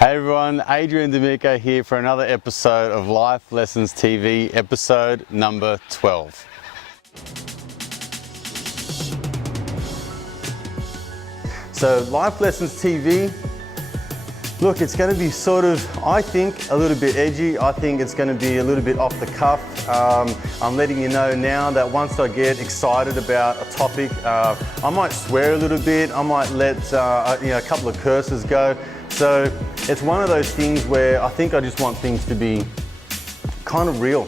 Hey everyone, Adrian here for another episode of Life Lessons TV, episode number 12. So Life Lessons TV, look, it's going to be sort of, I think, a little bit edgy. I think it's going to be a little bit off the cuff. I'm letting you know now that once I get excited about a topic, I might swear a little bit. I might let a couple of curses go. So it's one of those things where I think I just want things to be kind of real.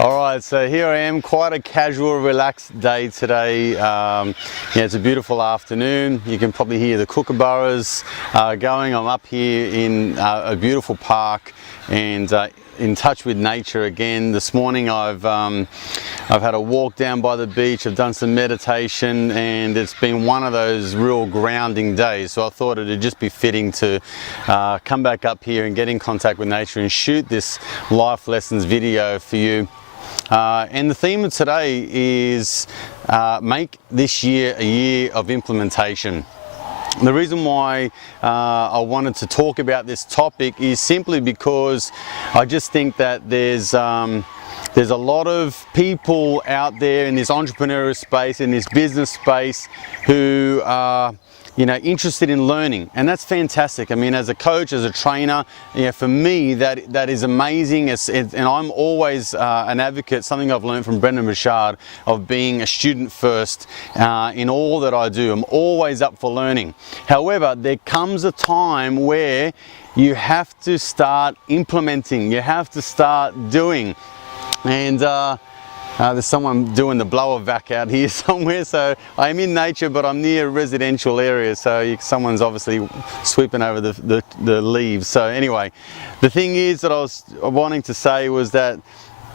All right, so here I am, quite a casual, relaxed day today. It's a beautiful afternoon. You can probably hear the kookaburras going. I'm up here in a beautiful park and in touch with nature again. This morning I've had a walk down by the beach, I've done some meditation, and it's been one of those real grounding days. So I thought it'd just be fitting to come back up here and get in contact with nature and shoot this life lessons video for you. And the theme of today is make this year a year of implementation. The reason why I wanted to talk about this topic is simply because I just think that there's a lot of people out there in this entrepreneurial space, in this business space, who are interested in learning, and that's fantastic. I mean, as a coach, as a trainer, for me that is amazing. And I'm always an advocate, something I've learned from Brendan Burchard, of being a student first in all that I do. I'm always up for learning. However, there comes a time where you have to start implementing, you have to start doing. And there's someone doing the blower vac out here somewhere, so I'm in nature, but I'm near a residential area, so someone's obviously sweeping over the leaves. So anyway, the thing is that I was wanting to say was that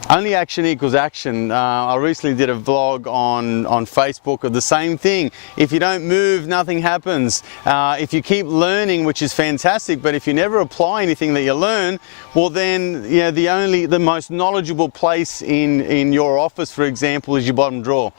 only action equals action. I recently did a vlog on Facebook of the same thing. If you don't move, nothing happens. If you keep learning, which is fantastic, but if you never apply anything that you learn, well then, the most knowledgeable place in your office, for example, is your bottom drawer.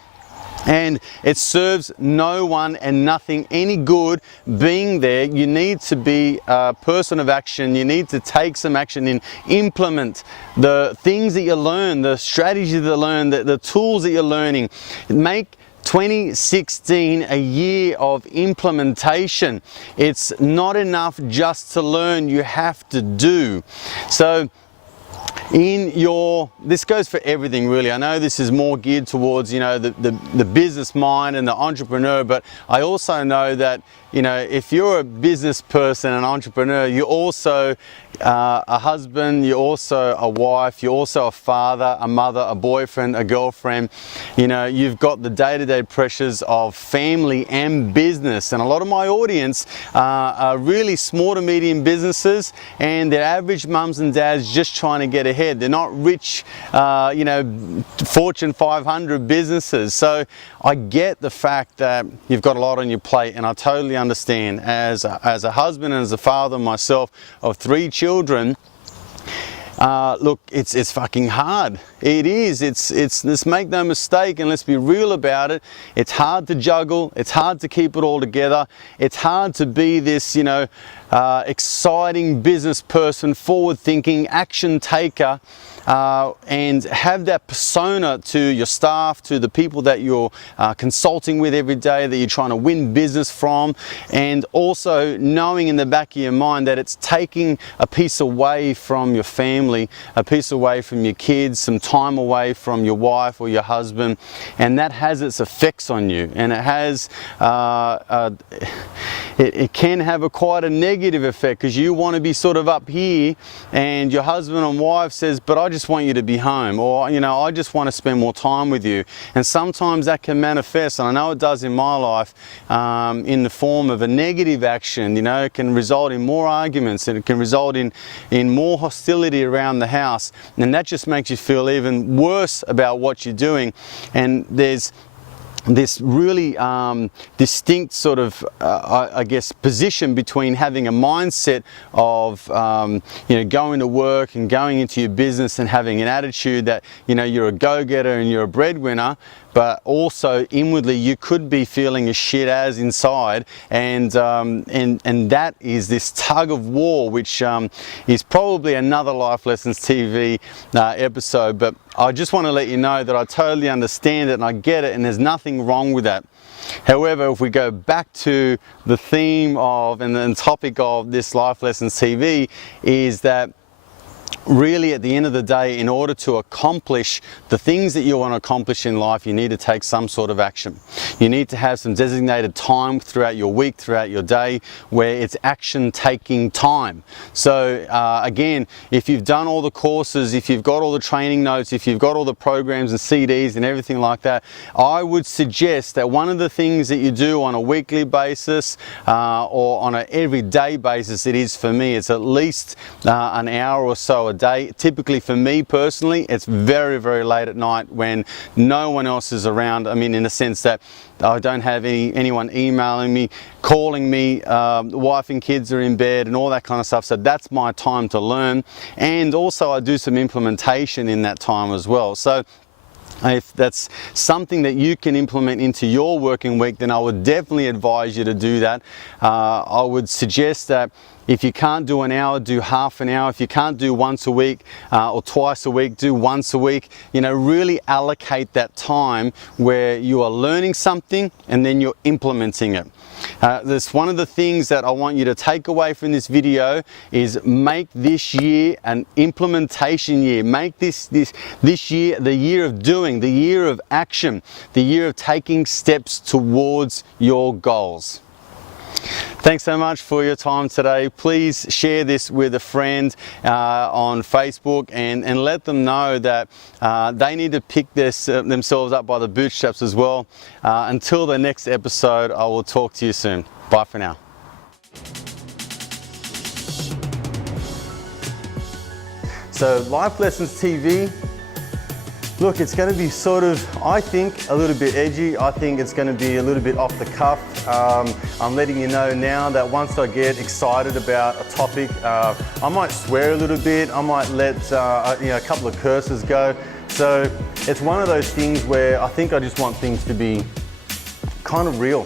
And it serves no one and nothing any good being there. You need to be a person of action. You need to take some action and implement the things that you learn, the strategies that you learn, the tools that you're learning. Make 2016 a year of implementation. It's not enough just to learn, you have to do. So this goes for everything really. I know this is more geared towards the business mind and the entrepreneur, but I also know that if you're a business person, an entrepreneur, you're also a husband, you're also a wife, you're also a father, a mother, a boyfriend, a girlfriend. You've got the day-to-day pressures of family and business, and a lot of my audience are really small to medium businesses, and they're average mums and dads just trying to get ahead. They're not rich, Fortune 500 businesses. So I get the fact that you've got a lot on your plate, and I totally understand. As a husband and as a father myself of 3 children, look, it's fucking hard. It is. Let's make no mistake, and let's be real about it. It's hard to juggle. It's hard to keep it all together. It's hard to be this, exciting business person, forward-thinking, action taker, and have that persona to your staff, to the people that you're consulting with every day, that you're trying to win business from, and also knowing in the back of your mind that it's taking a piece away from your family, a piece away from your kids, some time away from your wife or your husband, and that has its effects on you, and it has it can have quite a negative effect, because you want to be sort of up here and your husband and wife says, but I just want you to be home, or I just want to spend more time with you. And sometimes that can manifest, and I know it does in my life, in the form of a negative action. It can result in more arguments, and it can result in more hostility around the house, and that just makes you feel even worse about what you're doing. And there's this really distinct sort of, I guess, position between having a mindset of, going to work and going into your business and having an attitude that, you're a go-getter and you're a breadwinner, but also inwardly you could be feeling a shit as inside, and that is this tug of war, which is probably another Life Lessons TV episode. But I just want to let you know that I totally understand it and I get it, and there's nothing wrong with that. However, if we go back to the theme of and the topic of this Life Lessons TV, is that really at the end of the day, in order to accomplish the things that you want to accomplish in life, you need to take some sort of action. You need to have some designated time throughout your week, throughout your day, where it's action taking time. So again, if you've done all the courses, if you've got all the training notes, if you've got all the programs and CDs and everything like that, I would suggest that one of the things that you do on a weekly basis or on an everyday basis, it is for me, it's at least an hour or so a day. Typically for me personally, it's very, very late at night when no one else is around. I mean, in the sense that I don't have anyone emailing me, calling me, wife and kids are in bed and all that kind of stuff. So that's my time to learn. And also I do some implementation in that time as well. So if that's something that you can implement into your working week, then I would definitely advise you to do that. I would suggest that if you can't do an hour, do half an hour. If you can't do once a week or twice a week, do once a week. You know, really allocate that time where you are learning something and then you're implementing it. That's one of the things that I want you to take away from this video, is make this year an implementation year. Make this year the year of doing, the year of action, the year of taking steps towards your goals. Thanks so much for your time today. Please share this with a friend on Facebook and let them know that they need to pick themselves up by the bootstraps as well. Until the next episode, I will talk to you soon. Bye for now. So Life Lessons TV, look, it's going to be sort of, I think, a little bit edgy. I think it's going to be a little bit off the cuff. I'm letting you know now that once I get excited about a topic, I might swear a little bit. I might let a couple of curses go. So it's one of those things where I think I just want things to be kind of real.